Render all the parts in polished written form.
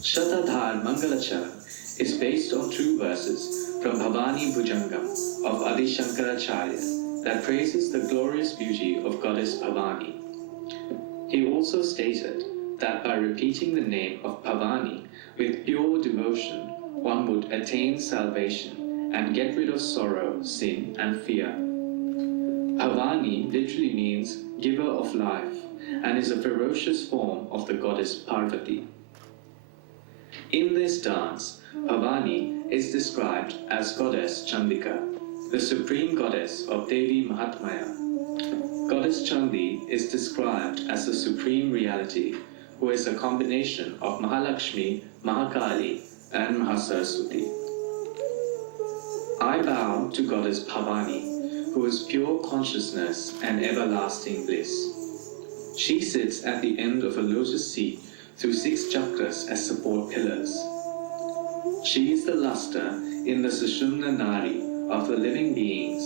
Shatadhar Mangalacharan is based on true verses from Bhavani Bhujangam of Adi Shankaracharya that praises the glorious beauty of goddess Bhavani. He also stated that by repeating the name of Bhavani with pure devotion, one would attain salvation and get rid of sorrow, sin, and fear. Bhavani literally means giver of life and is a ferocious form of the goddess Parvati. In this dance, Bhavani is described as goddess Chandika, the supreme goddess of Devi Mahatmaya. Goddess Chandi is described as the supreme reality, who is a combination of Mahalakshmi, Mahakali, and Mahasaraswati. I bow to goddess Bhavani, who is pure consciousness and everlasting bliss. She sits at the end of a lotus seat through 6 chakras as support pillars. She is the luster in the Sushumna Nari of the living beings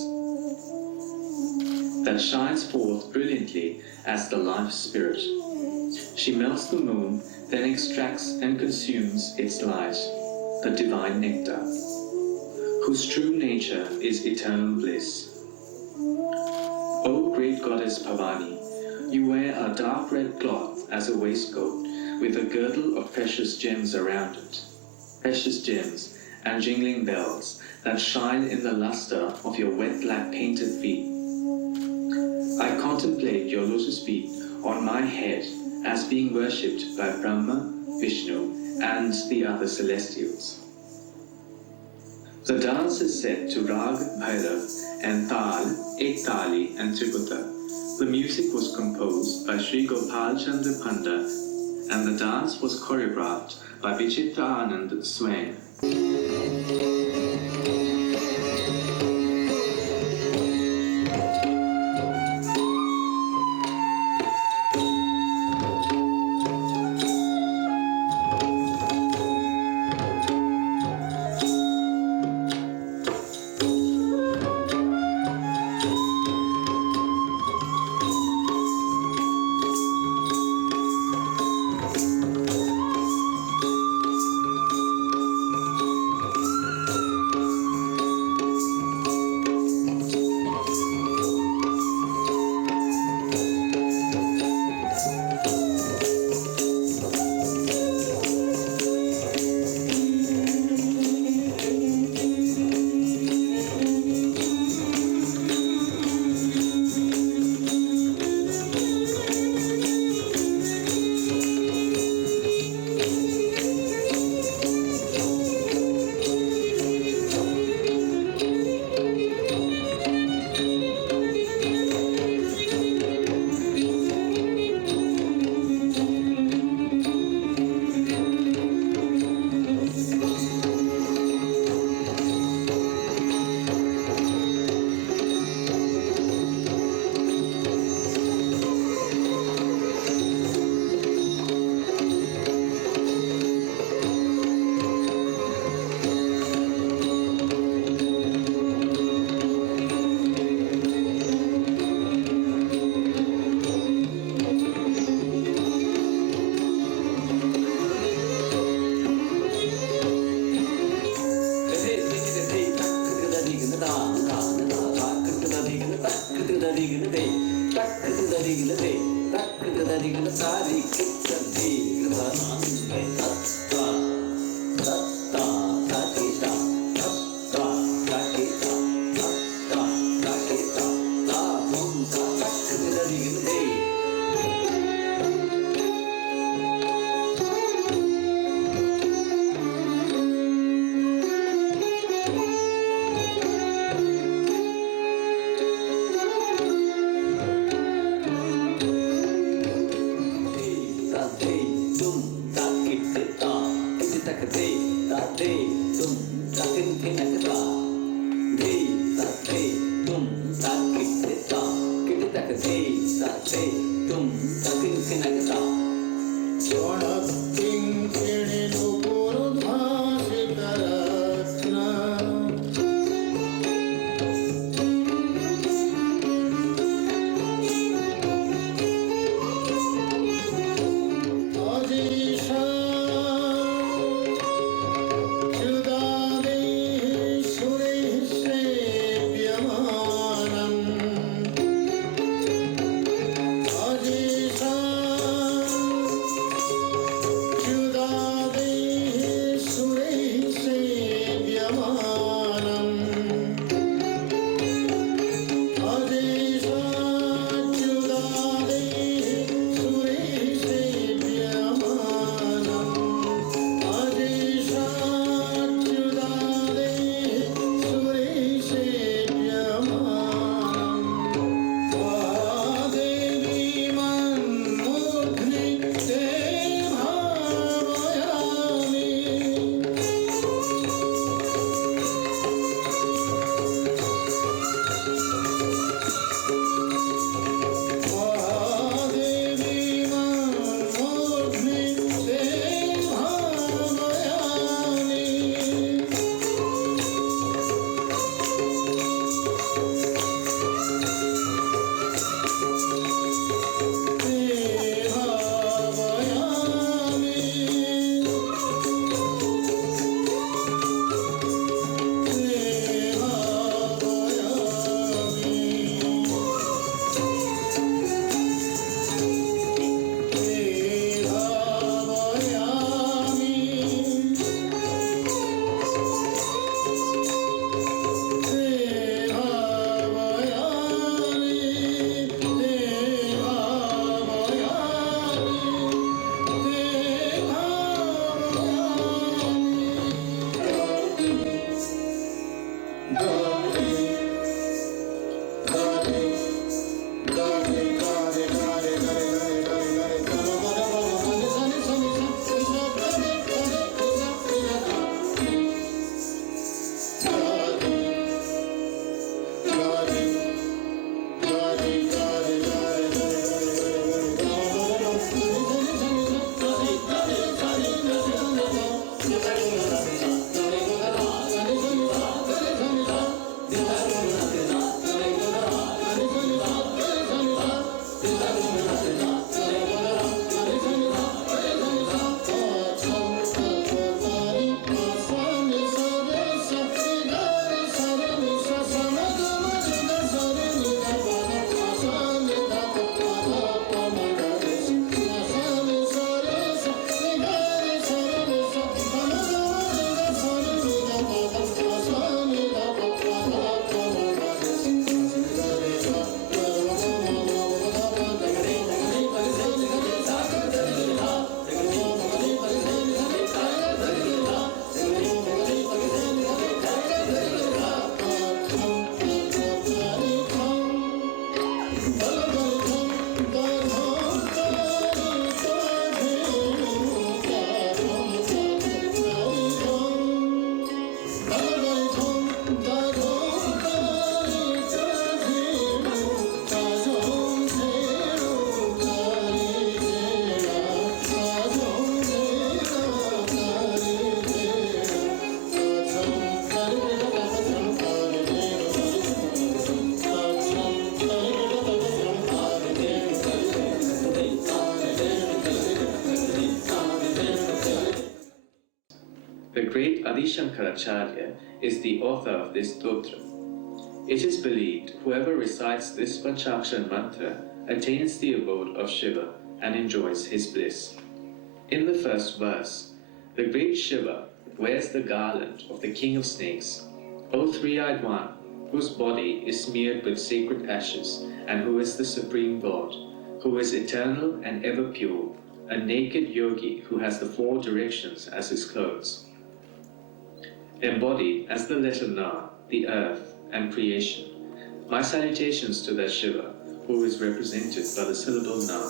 that shines forth brilliantly as the life spirit. She melts the moon, then extracts and consumes its light, the divine nectar, whose true nature is eternal bliss. O great goddess Bhavani, you wear a dark red cloth as a waistcoat with a girdle of precious gems around it, precious gems and jingling bells that shine in the luster of your wet black painted feet. I contemplate your lotus feet on my head as being worshipped by Brahma, Vishnu, and the other celestials. The dance is set to Rag, Bhairav, and Tal, Ektali, and Triputa. The music was composed by Sri Gopal Chandra Pandit, and the dance was choreographed by Vichitra Anand Swain. The great Adi Shankaracharya is the author of this stotra. It is believed whoever recites this Panchakshara mantra attains the abode of Shiva and enjoys his bliss. In the first verse, the great Shiva wears the garland of the king of snakes, O three-eyed one, whose body is smeared with sacred ashes, and who is the supreme God, who is eternal and ever pure, a naked yogi who has the four directions as his clothes. Embodied as the letter Na, the earth and creation, my salutations to that Shiva, who is represented by the syllable Na.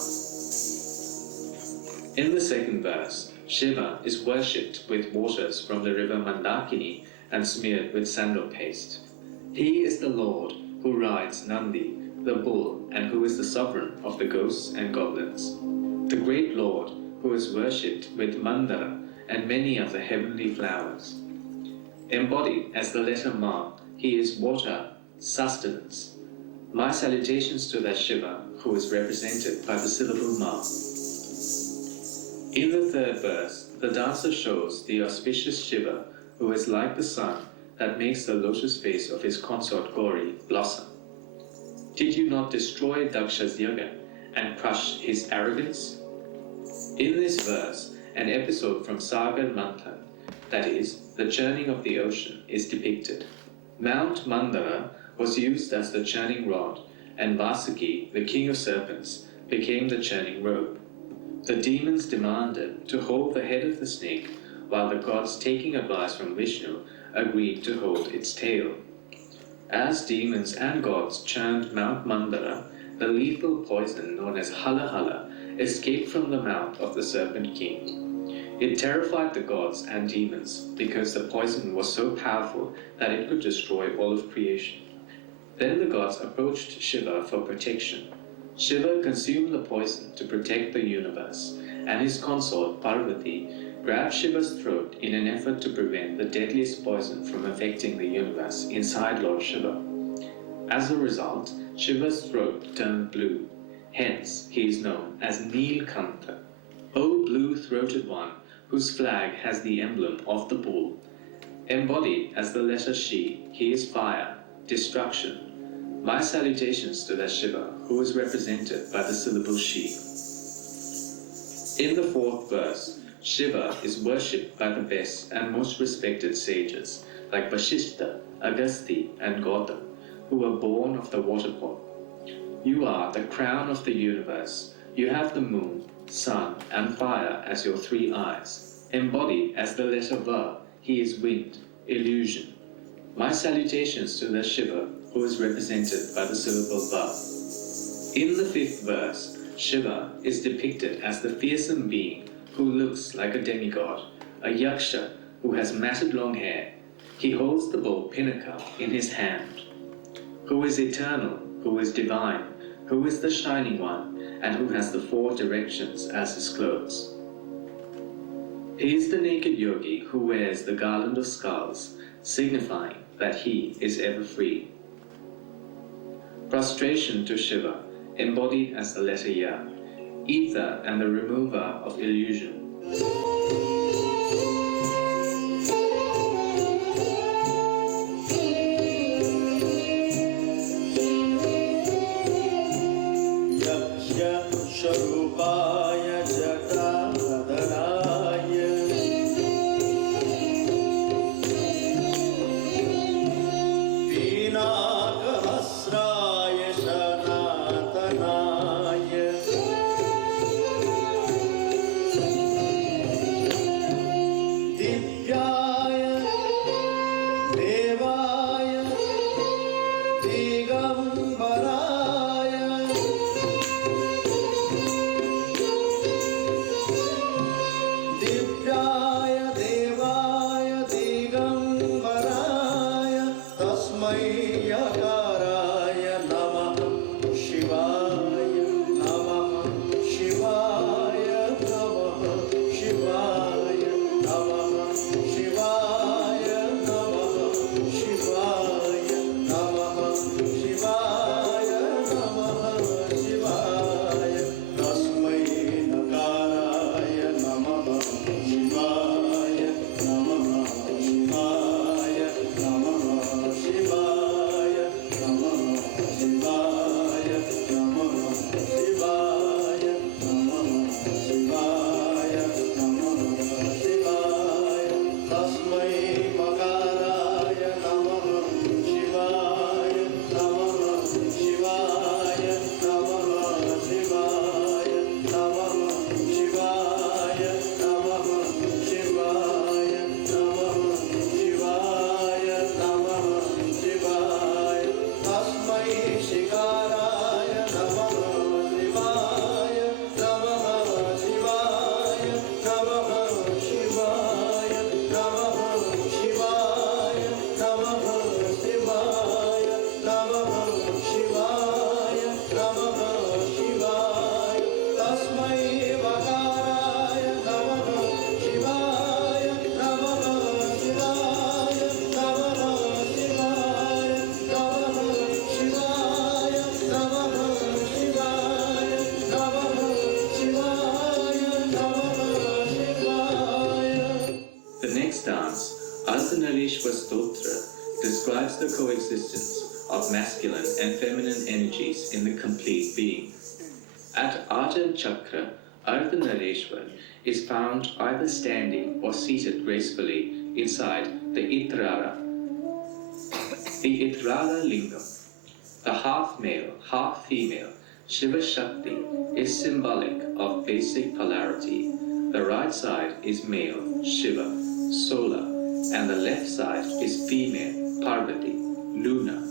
In the second verse, Shiva is worshipped with waters from the river Mandakini and smeared with sandal paste. He is the Lord who rides Nandi, the bull, and who is the sovereign of the ghosts and goblins. The great Lord who is worshipped with Mandara and many of the heavenly flowers. Embodied as the letter Ma, he is water, sustenance. My salutations to that Shiva who is represented by the syllable Ma. In the third verse, the dancer shows the auspicious Shiva who is like the sun that makes the lotus face of his consort Gauri blossom. Did you not destroy Daksha's yaga and crush his arrogance? In this verse, an episode from Sagar Manthan, that is, the churning of the ocean, is depicted. Mount Mandara was used as the churning rod, and Vasaki, the king of serpents, became the churning rope. The demons demanded to hold the head of the snake, while the gods, taking advice from Vishnu, agreed to hold its tail. As demons and gods churned Mount Mandara, the lethal poison known as Hala Hala escaped from the mouth of the serpent king. It terrified the gods and demons because the poison was so powerful that it could destroy all of creation. Then the gods approached Shiva for protection. Shiva consumed the poison to protect the universe, and his consort Parvati grabbed Shiva's throat in an effort to prevent the deadliest poison from affecting the universe inside Lord Shiva. As a result, Shiva's throat turned blue. Hence, he is known as Neelkantha, O blue-throated one, whose flag has the emblem of the bull. Embodied as the letter Shi, he is fire, destruction. My salutations to that Shiva, who is represented by the syllable Shi. In the fourth verse, Shiva is worshipped by the best and most respected sages, like Vasishtha, Agasti, and Gautam, who were born of the waterpot. You are the crown of the universe. You have the moon, sun, and fire as your three eyes. Embodied as the letter Va, he is wind, illusion. My salutations to the Shiva, who is represented by the syllable Va. In the fifth verse, Shiva is depicted as the fearsome being who looks like a demigod, a yaksha who has matted long hair. He holds the bull Pinaka in his hand. Who is eternal, who is divine, who is the shining one, and who has the four directions as his clothes. He is the naked yogi who wears the garland of skulls, signifying that he is ever free. Prostration to Shiva, embodied as the letter Ya, ether and the remover of illusion. Ardhanarishwar Stotra describes the coexistence of masculine and feminine energies in the complete being. At Ardha Chakra, Ardhanarishwar is found either standing or seated gracefully inside the Itrara. The Itrara Lingam, the half male, half female Shiva Shakti, is symbolic of basic polarity. The right side is male, Shiva, Solar, and the left side is female, Parvati, Luna.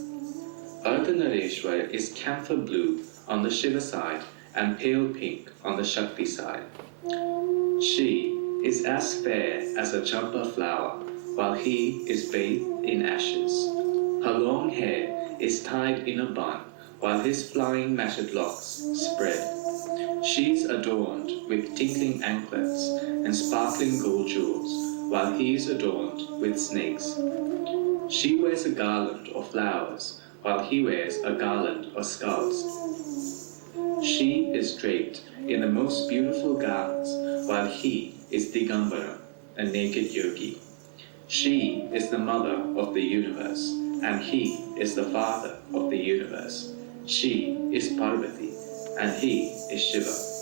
Ardhanarishwar is camphor blue on the Shiva side and pale pink on the Shakti side. She is as fair as a champa flower, while he is bathed in ashes. Her long hair is tied in a bun, while his flying matted locks spread. She is adorned with tinkling anklets and sparkling gold jewels, while he is adorned with snakes. She wears a garland of flowers, while he wears a garland of skulls. She is draped in the most beautiful garments, while he is Digambara, a naked yogi. She is the mother of the universe, and he is the father of the universe. She is Parvati, and he is Shiva.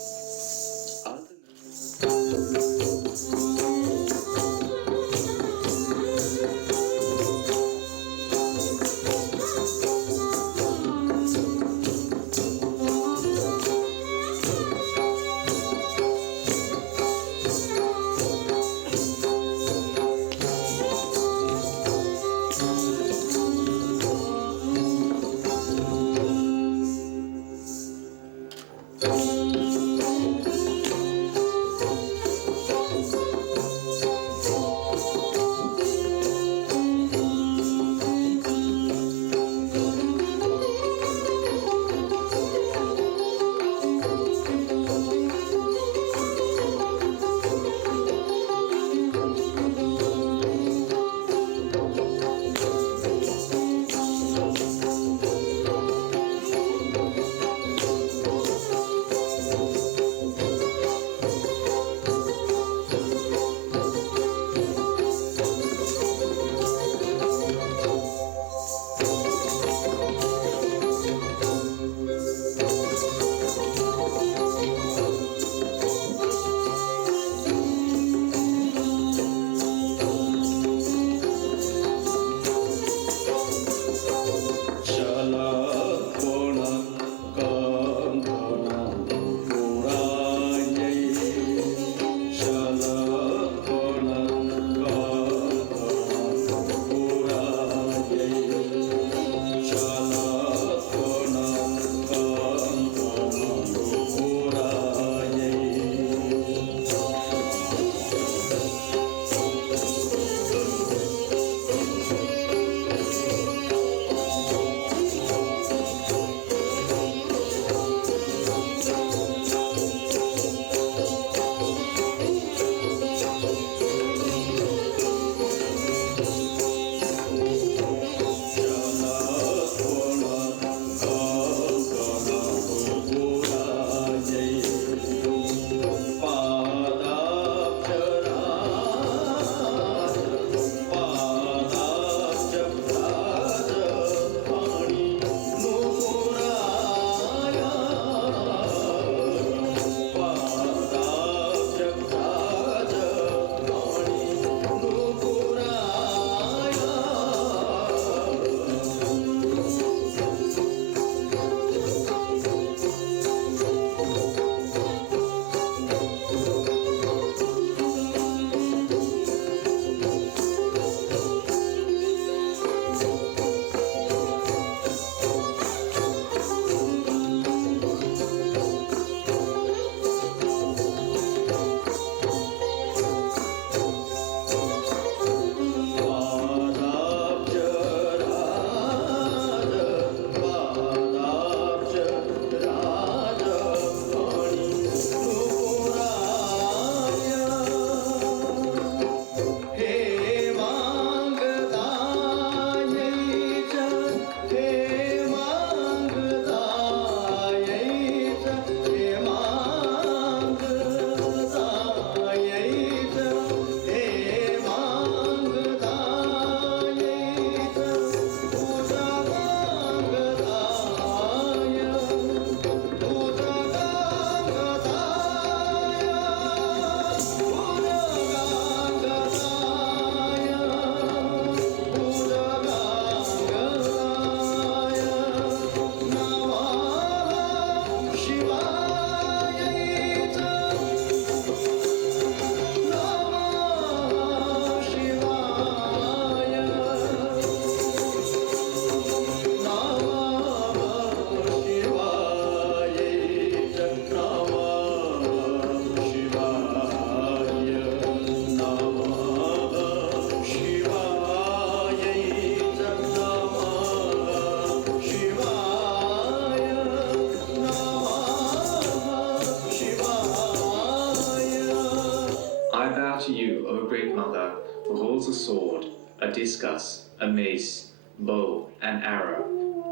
O Great Mother, who holds a sword, a discus, a mace, bow, and arrow.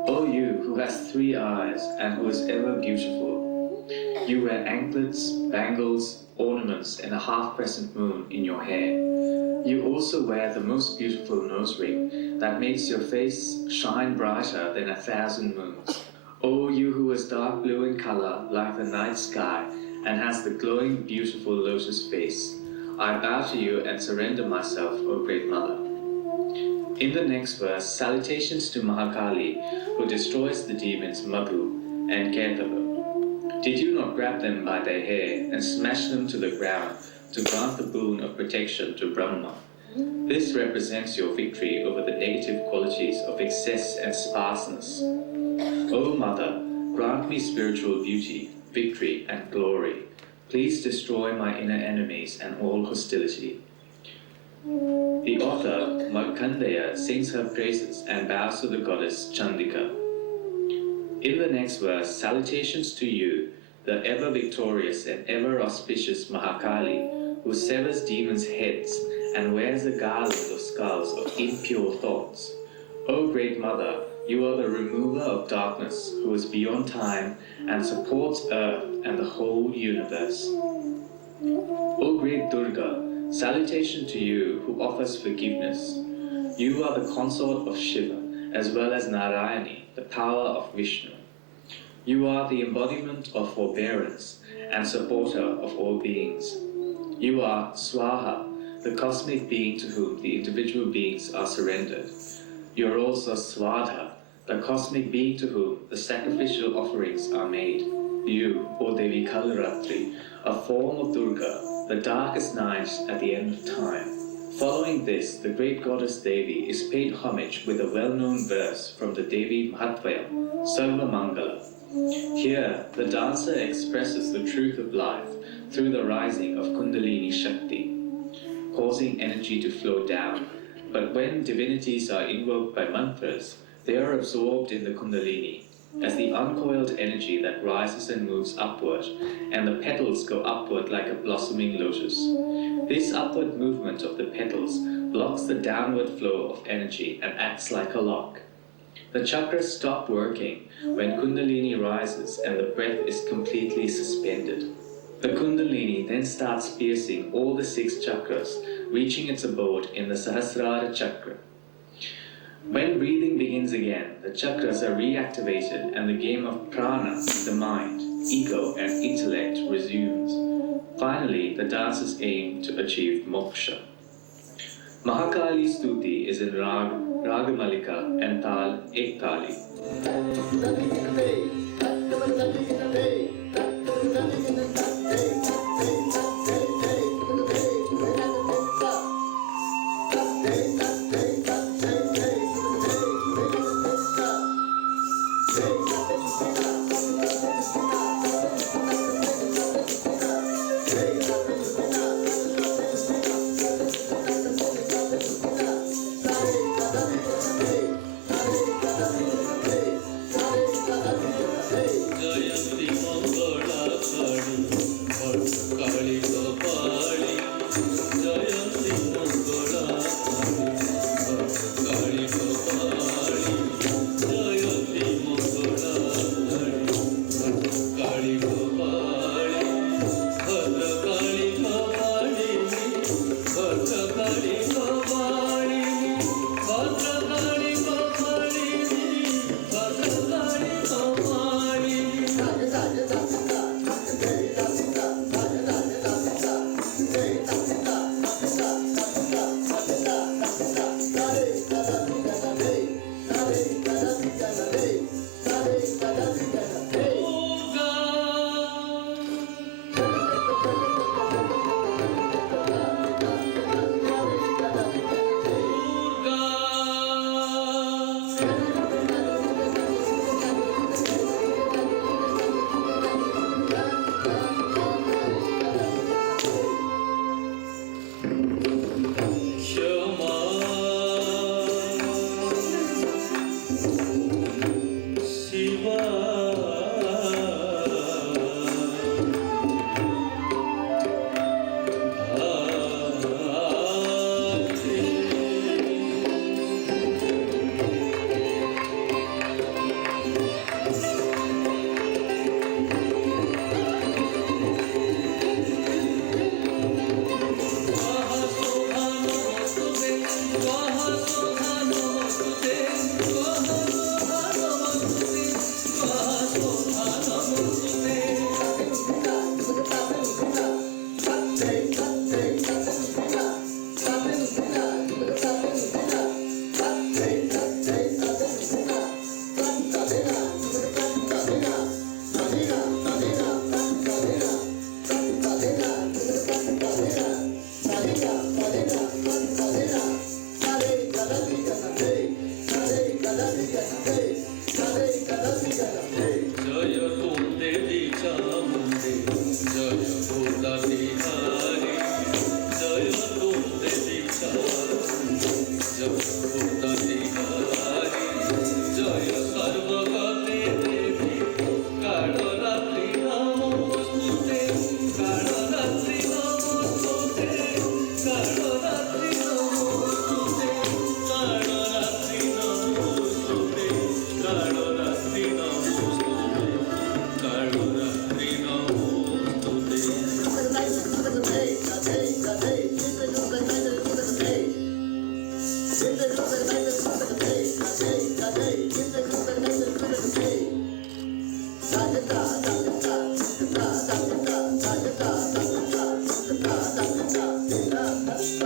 O you who has 3 eyes and who is ever beautiful. You wear anklets, bangles, ornaments, and a half-crescent moon in your hair. You also wear the most beautiful nose ring that makes your face shine brighter than 1,000 moons. O you who is dark blue in color like the night sky and has the glowing, beautiful lotus face, I bow to you and surrender myself, O Great Mother. In the next verse, salutations to Mahakali, who destroys the demons Madhu and Ketava. Did you not grab them by their hair and smash them to the ground to grant the boon of protection to Brahma? This represents your victory over the negative qualities of excess and sparseness. O Mother, grant me spiritual beauty, victory, and glory. Please destroy my inner enemies and all hostility. The author, Markandeya, sings her praises and bows to the goddess Chandika. In the next verse, salutations to you, the ever-victorious and ever-auspicious Mahakali, who severs demons' heads and wears a garland of skulls of impure thoughts. O Great Mother, you are the remover of darkness, who is beyond time and supports earth and the whole universe. O Great Durga, salutation to you who offers forgiveness. You are the consort of Shiva, as well as Narayani, the power of Vishnu. You are the embodiment of forbearance and supporter of all beings. You are Swaha, the cosmic being to whom the individual beings are surrendered. You are also Swadha, the cosmic being to whom the sacrificial offerings are made. You, O Devi Kalaratri, a form of Durga, the darkest night at the end of time. Following this, the great goddess Devi is paid homage with a well-known verse from the Devi Mahatvaya, Sarva Mangala. Here, the dancer expresses the truth of life through the rising of Kundalini Shakti, causing energy to flow down. But when divinities are invoked by mantras, they are absorbed in the Kundalini as the uncoiled energy that rises and moves upward, and the petals go upward like a blossoming lotus. This upward movement of the petals blocks the downward flow of energy and acts like a lock. The chakras stop working when Kundalini rises and the breath is completely suspended. The Kundalini then starts piercing all the 6 chakras, reaching its abode in the Sahasrara chakra. When breathing begins again, the chakras are reactivated and the game of prana, the mind, ego, and intellect resumes. Finally, the dancers aim to achieve moksha. Mahakali's stuti is in Ragamalika and Tal Ektali. Jayati Mangala Kali, Kali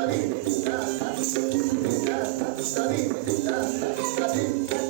Thank you.